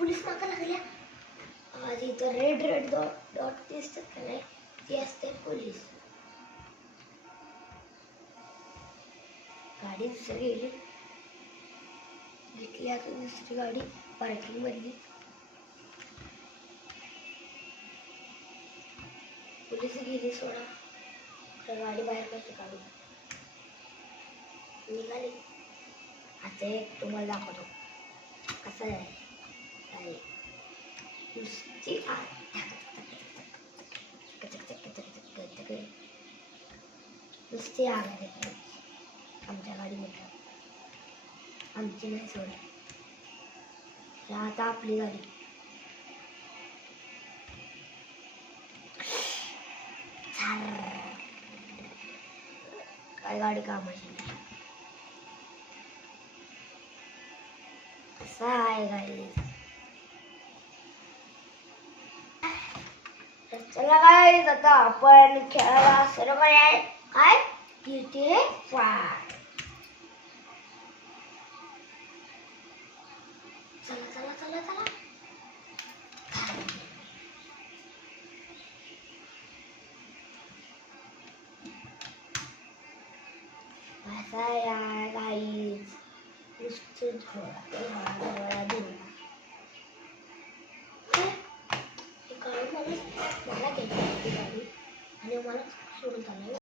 Police मागा लागल्या. आज इथं रेड रेड डॉट डॉट दिसतात का नाही? ती असते पोलीस. गाडी दुसरी गेली. घेतली आता दुसरी गाडी पार्किंग मधली. पोलीस गेली सोडा. तर गाडी बाहेर कशी काढू? निघाली. आता एक तुम्हाला दाखवतो. कसं आहे? नुसती आग. नुसती आग आहे आमच्या गाडीमध्ये आमची नाही सोडा आता आपली गाडी काय गाडी कामाची नाही कसा आहे गाडी चला काय आता आपण खेळायला सुरू करूया. काय? तिथे फार चला चला चला चला. असा या गाईच नुसतं झोळा मला त्यांची घ्यायची होती गाडी आणि मला सोडून चाललं